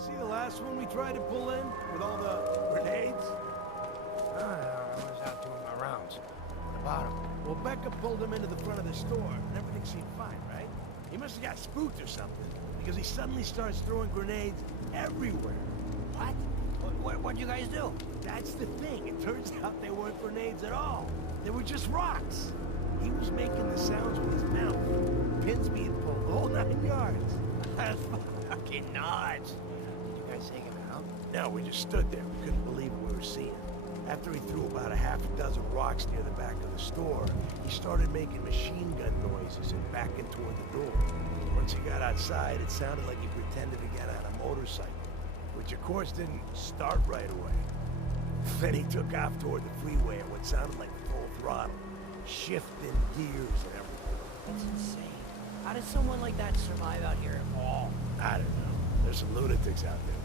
See the last one we tried to pull in? With all the grenades? I was out doing my rounds. What about him? Well, Becca pulled him into the front of the store, and everything seemed fine, right? He must have got spooked or something, because he suddenly starts throwing grenades everywhere. What? What'd you guys do? That's the thing. It turns out they weren't grenades at all. They were just rocks. He was making the sounds with his mouth. Pins being pulled, the whole 9 yards. That's fucking nuts. Did you guys take him out? No, we just stood there. We couldn't believe what we were seeing. After he threw about a half a dozen rocks near the back of the store, he started making machine gun noises and backing toward the door. Once he got outside, it sounded like he pretended to get on a motorcycle, which of course didn't start right away. Then he took off toward the freeway at what sounded like full throttle, shifting gears and everything. That's insane. How does someone like that survive out here at all? I don't know. There's some lunatics out there.